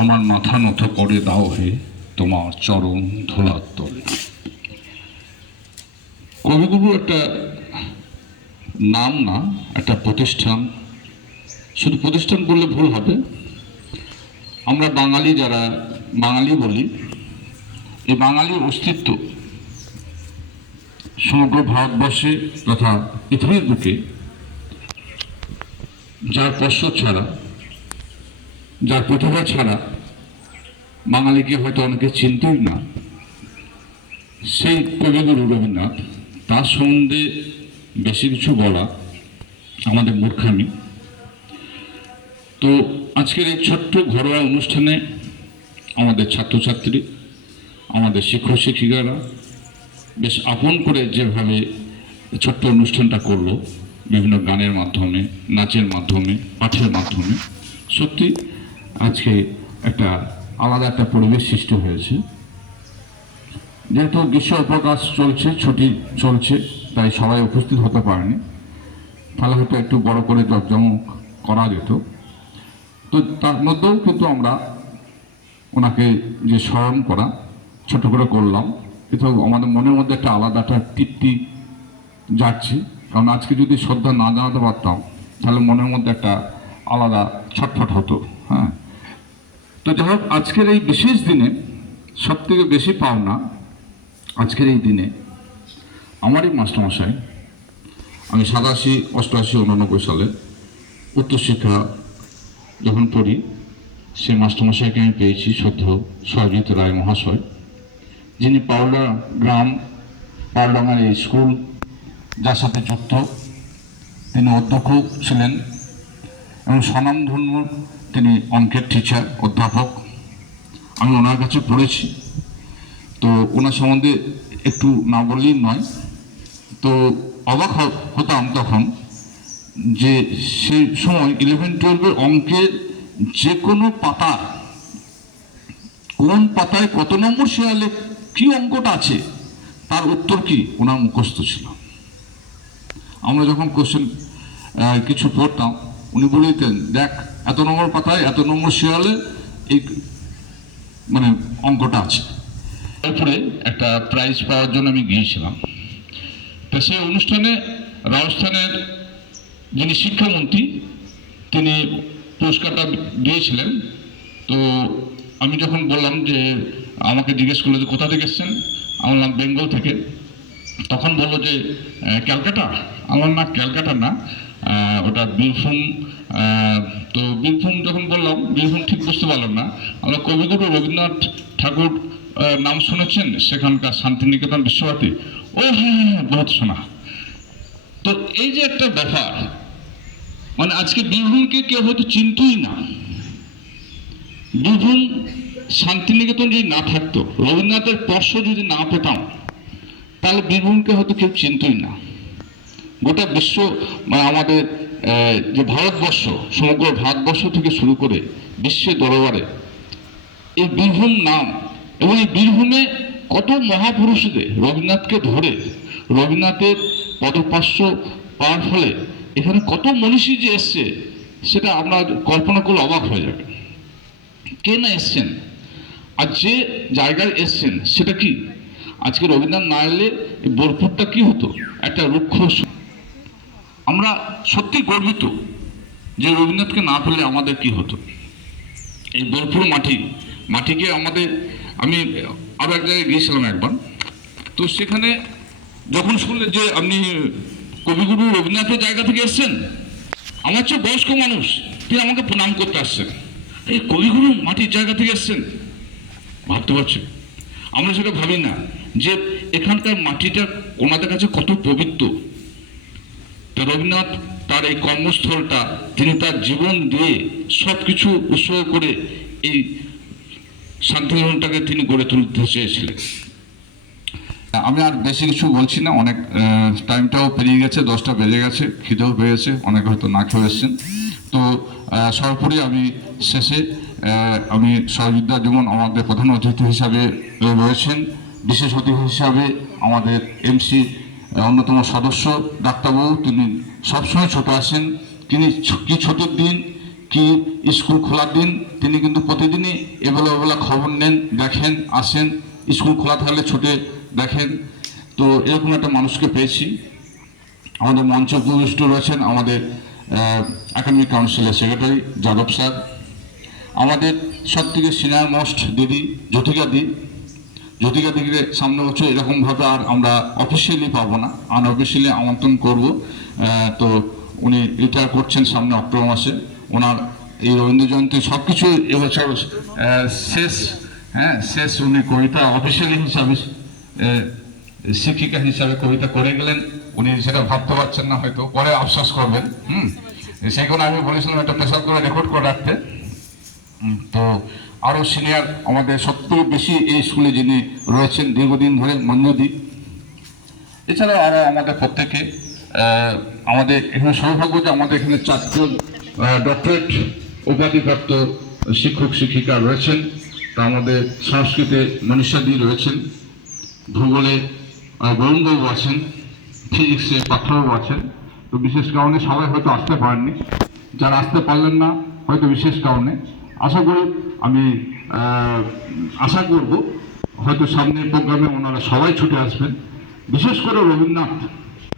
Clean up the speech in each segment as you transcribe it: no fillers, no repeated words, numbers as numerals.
আমার মাথা নত করে দাও হে তোমার চরণ ধুলার তলে। কবিগুরু একটা নাম না, একটা প্রতিষ্ঠান। শুধু প্রতিষ্ঠান বললে ভুল হবে। আমরা বাঙালি যারা বাঙালি বলি, এই বাঙালির অস্তিত্ব সমগ্র ভারতবর্ষে তথা পৃথিবীর বুকে যার পশ্চাৎ ছাড়া, যার প্রতিভা ছাড়া বাঙালিকে হয়তো অনেকে চিনতেই না, সেই কবিগুরু রবীন্দ্রনাথ। তার সম্বন্ধে বেশি কিছু বলা আমাদের মূর্খামি। তো আজকের এই ছোট্ট ঘরোয়া অনুষ্ঠানে আমাদের ছাত্রছাত্রী, আমাদের শিক্ষক শিক্ষিকারা বেশ আপন করে যেভাবে ছোট্ট অনুষ্ঠানটা করলো, বিভিন্ন গানের মাধ্যমে, নাচের মাধ্যমে, পাঠের মাধ্যমে, সত্যি আজকে একটা আলাদা একটা পরিবেশ সৃষ্টি হয়েছে। যেহেতু গ্রীষ্ম অবকাশ চলছে, ছুটি চলছে, তাই সবাই উপস্থিত হতে পারেনি। তাহলে হয়তো একটু বড় করে জমজমক করা যেত। তো তার মধ্যেও কিন্তু আমরা ওনাকে যে স্মরণ করা ছোট করে করলাম, কিন্তু আমাদের মনের মধ্যে একটা আলাদা একটা তৃপ্তি যাচ্ছে। কারণ আজকে যদি শ্রদ্ধা না জানাতে পারতাম, তাহলে মনের মধ্যে একটা আলাদা ছটফট হতো। হ্যাঁ, তো যাই হোক, আজকের এই বিশেষ দিনে সব থেকে বেশি পাওনা, আজকের এই দিনে আমারই মাস্টারমশাই, আমি 87, 88, 89 সালে উচ্চশিক্ষা যখন পড়ি, সেই মাস্টারমশাইকে আমি পেয়েছি, শ্রদ্ধেয় সরজিৎ রায় মহাশয়, যিনি পাওলা গ্রাম, পাওলাডাঙ্গার এই স্কুল যার সাথে যুক্ত, তিনি অধ্যক্ষ ছিলেন এবং স্বনামধন্য তিনি অঙ্কের টিচার, অধ্যাপক। আমি ওনার কাছে পড়েছি, তো ওনার সম্বন্ধে একটু না বললেই নয়। তো অবাক হতাম তখন যে সেই সময় 11-12 অঙ্কের যে কোনো পাতা, কোন পাতায় কত নম্বর শেয়ালে কি অঙ্কটা আছে, তার উত্তর কি ওনার মুখস্থ ছিল। আমরা যখন কোশ্চেন কিছু পড়তাম, উনি বলে দিতেন, দেখ এত নম্বর পাতায় এত নম্বর শেয়ালে এই মানে অঙ্কটা আছে। তারপরে একটা প্রাইজ পাওয়ার জন্য আমি গিয়েছিলাম। তো সেই অনুষ্ঠানে রাজস্থানের যিনি শিক্ষামন্ত্রী, তিনি পুরস্কারটা দিয়েছিলেন। তো আমি যখন বললাম যে, আমাকে জিজ্ঞেস করলো যে কোথা থেকে এসছেন, আমি বললাম বেঙ্গল থেকে। তখন বললো যে ক্যালকাটা। আমার না, ক্যালকাটা না, ওটা বীরভূম। তো বীরভূম যখন বললাম, বীরভূম ঠিক বুঝতে পারলাম না। আমরা কবিগুরু রবীন্দ্রনাথ ঠাকুর নাম শুনেছেন সেখানকার শান্তিনিকেতন বিশ্বভারতী? ও হ্যাঁ হ্যাঁ, বহুত শোনা। তো এই যে একটা ব্যাপার, মানে আজকে বীরভূমকে কেউ হয়তো চিনতই না। বীরভূম শান্তিনিকেতন যদি না থাকতো, রবীন্দ্রনাথের স্পর্শ যদি না পেতাম, তাহলে বীরভূমকে হয়তো কেউ চিনতই না। গোটা বিশ্ব, আমাদের যে ভারতবর্ষ, সমগ্র ভারতবর্ষ থেকে শুরু করে বিশ্বের দরবারে এই বীরভূম নাম, এবং এই বীরভূমে কত মহাপুরুষদের রবীন্দ্রনাথকে ধরে রবীন্দ্রনাথের পদপার্শ্ব পাওয়ার ফলে এখানে কত মনীষী যে এসছে, সেটা আমরা কল্পনা করলে অবাক হয়ে যাবে। কে না এসছেন, আর যে জায়গায় এসছেন সেটা কি। আজকে রবীন্দ্রনাথ না এলে এই বোলপুরটা কি হতো, একটা রুক্ষ। আমরা সত্যি গর্বিত যে রবীন্দ্রনাথকে না পেলে আমাদের কি হতো। এই বোলপুর মাটিকে আমাদের, আমি আরো এক জায়গায় গিয়েছিলাম একবার, তো সেখানে যখন শুনলে যে আপনি কবিগুরু রবীন্দ্রনাথের জায়গা থেকে এসছেন, আমার চেয়ে বয়স্ক মানুষ, তিনি আমাকে প্রণাম করতে আসছেন, এই কবিগুরু মাটির জায়গা থেকে এসছেন। ভাবতে পারছেন, আমরা সেটা ভাবি না যে এখানকার মাটিটা ওনাদের কাছে কত পবিত্র। তো রবীন্দ্রনাথ তার এই কর্মস্থলটা তিনি তার জীবন দিয়ে সব কিছু উৎসর্গ করে এই শান্তিনিকেতনটাকে তিনি গড়ে তুলতে চেয়েছিলেন। আমি আর বেশি কিছু বলছি না, অনেক টাইমটাও পেরিয়ে গেছে, 10টা বেজে গেছে, খিদেও পেয়েছে, অনেক হয়তো না খেয়ে এসছেন। তো সর্বোপরি আমি শেষে আমি সহযোদ্ধা যেমন আমাদের প্রধান অতিথি হিসাবে রয়েছেন, বিশেষ অতিথি হিসাবে আমাদের এমসি অন্যতম সদস্য ডাক্তারবাবু, তিনি সবসময় ছোট আসেন। তিনি কি ছুটির দিন, কি স্কুল খোলার দিন তিনি কিন্তু প্রতিদিনই এবেলা খবর নেন, দেখেন, আসেন, স্কুল খোলা থাকলে ছুটে দেখেন। তো এরকম একটা মানুষকে পেয়েছি। আমাদের মঞ্চে উপবিষ্ট রয়েছেন আমাদের একাডেমিক কাউন্সিলের সেক্রেটারি যাদব স্যার, আমাদের সব থেকে সিনিয়র মোস্ট দিদি জ্যোতিকা দিদিকে সামনে বছর এরকমভাবে আর আমরা অফিসিয়ালি পাবো না, আনঅফিসিয়ালি আমন্ত্রণ করব। তো উনি রিটায়ার করছেন সামনে অক্টোবর মাসে। ওনার এই রবীন্দ্র জয়ন্তী সব কিছু এবছর শেষ উনি কবিতা অফিসিয়ালি হিসাবে শিক্ষিকা হিসাবে কবিতা করে গেলেন। উনি সেটা ভাবতে পারছেন না, হয়তো পরে আফসোস করবেন। সেই কারণে আমি বলেছিলাম একটা প্রেসার করে রেকর্ড করে রাখতে। তো আরও সিনিয়র আমাদের সবথেকে বেশি এই স্কুলে যিনি রয়েছেন দীর্ঘদিন ধরে মঞ্জুদি, এছাড়াও আরও আমাদের প্রত্যেকে আমাদের এখানে সৌভাগ্য যে আমাদের এখানে 4 জন ডক্টরেট উপাধিপ্রাপ্ত শিক্ষক শিক্ষিকা রয়েছেন। তা আমাদের সংস্কৃতে মনীষাদি রয়েছেন, ভূগোলে বরুণবাবু আছেন, ফিজিক্সে পাঠ্যবাবু আছেন। তো বিশেষ কারণে সবাই হয়তো আসতে পারেননি, যারা আসতে পারলেন না হয়তো বিশেষ কারণে, আমি আশা করব হয়তো সামনের প্রোগ্রামে ওনারা সবাই ছুটে আসবেন। বিশেষ করে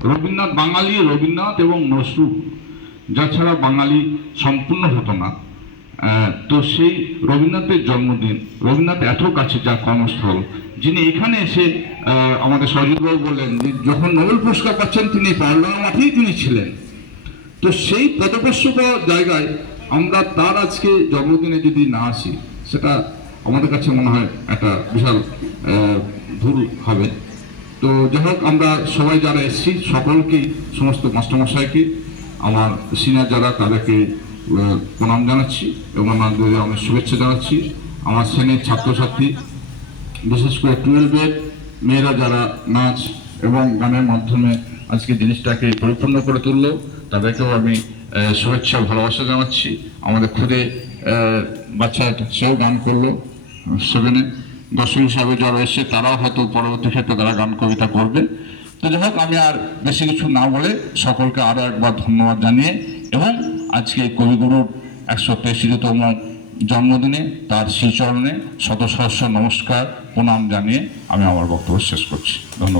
রবীন্দ্রনাথ বাঙালি, রবীন্দ্রনাথ এবং নজরুল যা ছাড়া বাঙালি সম্পূর্ণ হতো না। তো সেই রবীন্দ্রনাথের জন্মদিন, রবীন্দ্রনাথ এত কাছে যা কর্মস্থল, যিনি এখানে এসে আমাদের সজিতবাবু বললেন যে যখন নোবেল পুরস্কার পাচ্ছেন তিনি পার্লার মাঠেই তিনি ছিলেন। তো সেই পদপ্রস্পক জায়গায় আমরা তার আজকে জন্মদিনে যদি না আসি, সেটা আমাদের কাছে মনে হয় একটা বিশাল ভুল হবে। তো যাই হোক, আমরা সবাই যারা এসেছি সকলকেই, সমস্ত মাস্টারমশাইকে, আমার সিনিয়র যারা তাদেরকে প্রণাম জানাচ্ছি এবং আমাদের আমি শুভেচ্ছা জানাচ্ছি। আমার শ্রেণীর ছাত্রছাত্রী, বিশেষ করে 12-এর মেয়েরা যারা নাচ এবং গানের মাধ্যমে আজকে জিনিসটাকে পরিপূর্ণ করে তুললো, তাদেরকেও আমি শুভেচ্ছা ভালোবাসা জানাচ্ছি। আমাদের খুদে বাচ্চা সেও গান করলো 7-এ, দর্শক হিসাবে যারা এসছে তারাও হয়তো পরবর্তী ক্ষেত্রে তারা গান কবিতা করবে। তো যাই হোক, আমি আর বেশি কিছু না বলে সকলকে আরও একবার ধন্যবাদ জানিয়ে এবং আজকে কবিগুরুর 163তম জন্মদিনে তার শ্রীচরণে শত সহস্র নমস্কার প্রণাম জানিয়ে আমি আমার বক্তব্য শেষ করছি। ধন্যবাদ।